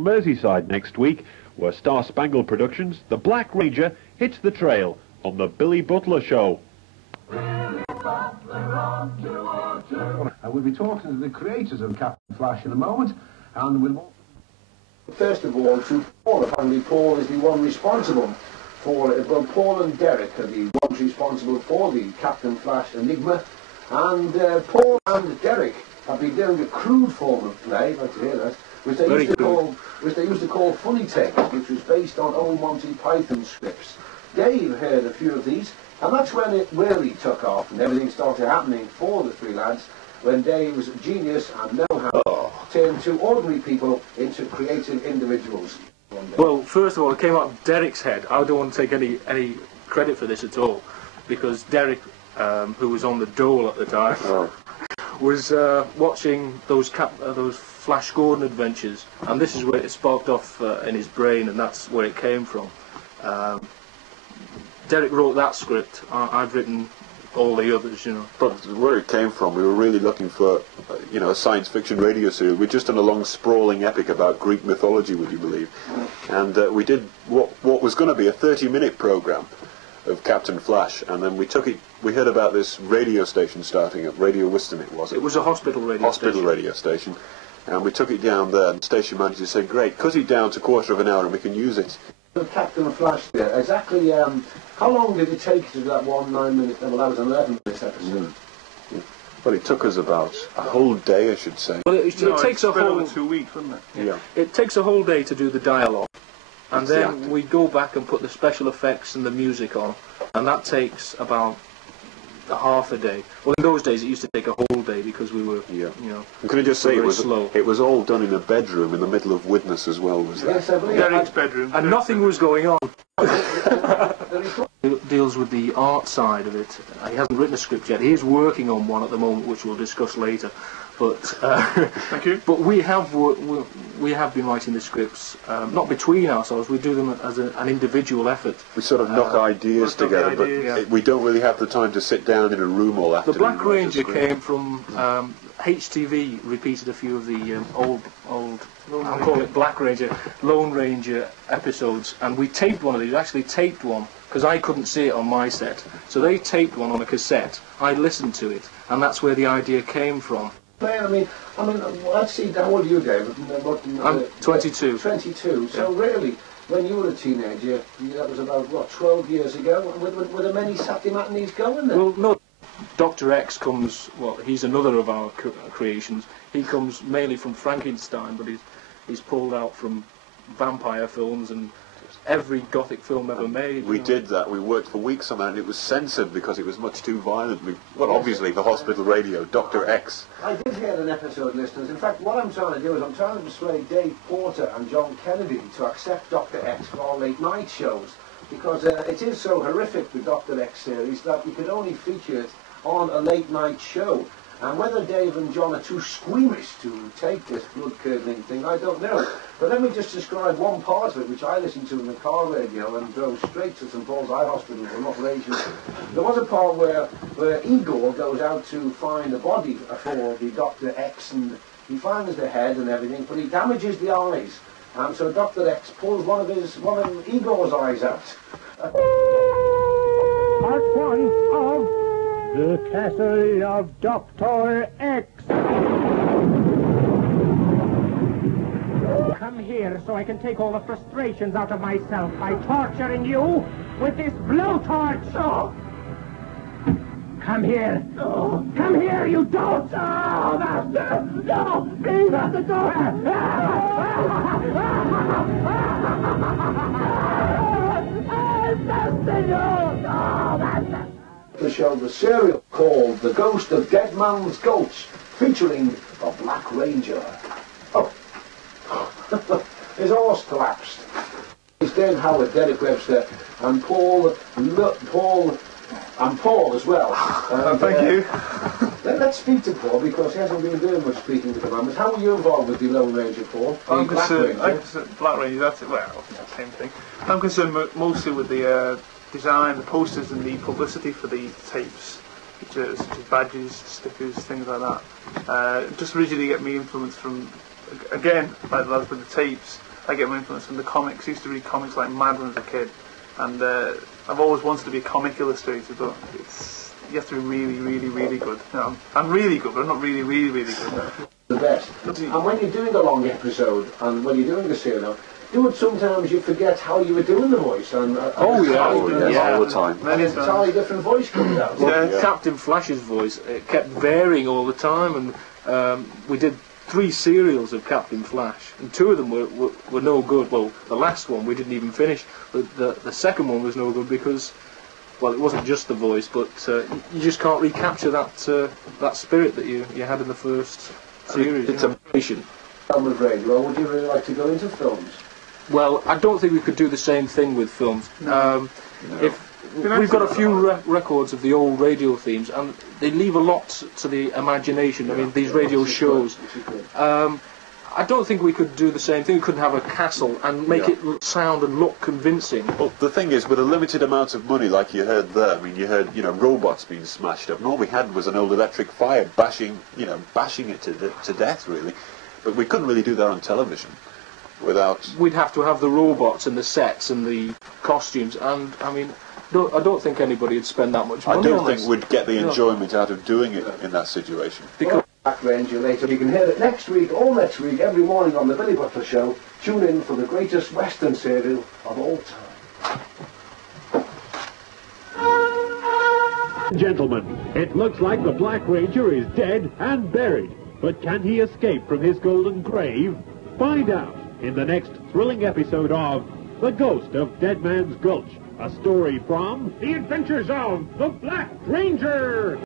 on Merseyside next week, where Star Spangled Productions, the Black Ranger, hits the trail on the Billy Butler Show. And we'll be talking to the creators of Captain Flash in a moment, and we'll... First of all, to Paul. Apparently Paul is the one responsible for it. Well, Paul and Derek are the ones responsible for the Captain Flash enigma, and Paul and Derek have been doing a crude form of play, if I hear that, which they used to call Funny Tales, which was based on old Monty Python scripts. Dave heard a few of these, and that's when it really took off, and everything started happening for the three lads, when Dave's genius and know-how turned two ordinary people into creative individuals. Well, first of all, it came out of Derek's head. I don't want to take any credit for this at all, because Derek, who was on the dole at the time, was watching those Flash Gordon adventures, and this is where it sparked off in his brain, and that's where it came from. Derek wrote that script. I've written all the others, you know. But where it came from, we were really looking for, you know, a science fiction radio series. We'd just done a long sprawling epic about Greek mythology, would you believe? And we did what was going to be a 30-minute program of Captain Flash, and then we took it. We heard about this radio station starting up, Radio Wiston. It was. It was a hospital radio station, and we took it down there. And the station manager said, "Great, cut it down to a quarter of an hour, and we can use it." Captain Flash there, exactly, how long did it take to do that 9-minute, well that was an 11-minute episode? Well, it took us about a whole day, I should say. Well, it takes a whole... 2 weeks, wouldn't it? Yeah. It takes a whole day to do the dialogue, and then we go back and put the special effects and the music on, and that takes about half a day. Well, in those days it used to take a whole day because we were, you know. And can I just say it was slow. It was all done in a bedroom in the middle of Widnes as well, was that? Yes, I believe. Derek's bedroom. And nothing was going on. It deals with the art side of it. He hasn't written a script yet. He is working on one at the moment, which we'll discuss later. But thank you. But we have been writing the scripts, not between ourselves. We do them as an individual effort. We sort of knock ideas together, but we don't really have the time to sit down in a room all afternoon. The Black Ranger came from HTV. Repeated a few of the old. I'll call it Black Ranger, Lone Ranger episodes, and we taped one of these. Actually taped one because I couldn't see it on my set, so they taped one on a cassette. I listened to it, and that's where the idea came from. I mean, let's see, how old are you, David? I'm 22. 22, so really, when you were a teenager, that was about, what, 12 years ago? Were there many Saturday matinees going then? Well, no. Dr. X comes, well, he's another of our creations. He comes mainly from Frankenstein, but he's pulled out from vampire films and every Gothic film ever made. We did that. We worked for weeks on that, and it was censored because it was much too violent. Well, obviously, for hospital radio, Dr. X. I did hear an episode, listeners. In fact, what I'm trying to do is I'm trying to persuade Dave Porter and John Kennedy to accept Dr. X for our late night shows, because it is so horrific, the Dr. X series, that we could only feature it on a late night show. And whether Dave and John are too squeamish to take this blood-curdling thing, I don't know. But let me just describe one part of it, which I listened to in the car radio and drove straight to St Paul's Eye Hospital for an operation. There was a part where Igor goes out to find a body for the Dr. X, and he finds the head and everything, but he damages the eyes. And so Dr. X pulls one of Igor's eyes out. Part 1 of The Castle of Dr. X. Come here so I can take all the frustrations out of myself by torturing you with this blowtorch. Oh. Come here. Oh. Come here, you dolt. Oh, master. No, leave at the door. The show, the serial called The Ghost of Dead Man's Gulch, featuring the Black Ranger. Oh, his horse collapsed. It's Dan Howard, Derek Webster, and Paul as well. Thank you. Let's speak to Paul, because he hasn't been doing much speaking with the members. How were you involved with the Lone Ranger, Paul? I'm concerned, Black Ranger, that's it, well, it's the same thing. I'm concerned mostly with the design, the posters and the publicity for the tapes, such as badges, stickers, things like that. Just originally get me influence from, again, like the lads with the tapes, I get my influence from the comics. I used to read comics like mad when I was a kid, and I've always wanted to be a comic illustrator, but you have to be really, really, really good. You know, I'm really good, but I'm not really, really, really good. The best. And when you're doing a long episode, and when you're doing the serial, sometimes you forget how you were doing the voice. And all the time. And an entirely different voice comes out. Well, Captain Flash's voice, it kept varying all the time, and we did 3 serials of Captain Flash, and 2 of them were no good. Well, the last one we didn't even finish, but the second one was no good because, well, it wasn't just the voice, but you just can't recapture that spirit that you had in the first series. It's a patient. With radio, would you really like to go into films? Well, I don't think we could do the same thing with films. If we've got a few records of the old radio themes, and they leave a lot to the imagination. I mean, these radio shows. I don't think we could do the same thing. We couldn't have a castle and make it sound and look convincing. Well, the thing is, with a limited amount of money, like you heard there, I mean, you heard, robots being smashed up, and all we had was an old electric fire bashing it to death, really. But we couldn't really do that on television without... We'd have to have the robots and the sets and the costumes, and, I mean, I don't think anybody would spend that much money on I don't think we'd get the enjoyment out of doing it in that situation. Because Black Ranger later, you can hear it next week, every morning on the Billy Butler Show. Tune in for the greatest Western serial of all time. Gentlemen, it looks like the Black Ranger is dead and buried. But can he escape from his golden grave? Find out in the next thrilling episode of The Ghost of Dead Man's Gulch, a story from The Adventures of the Black Ranger.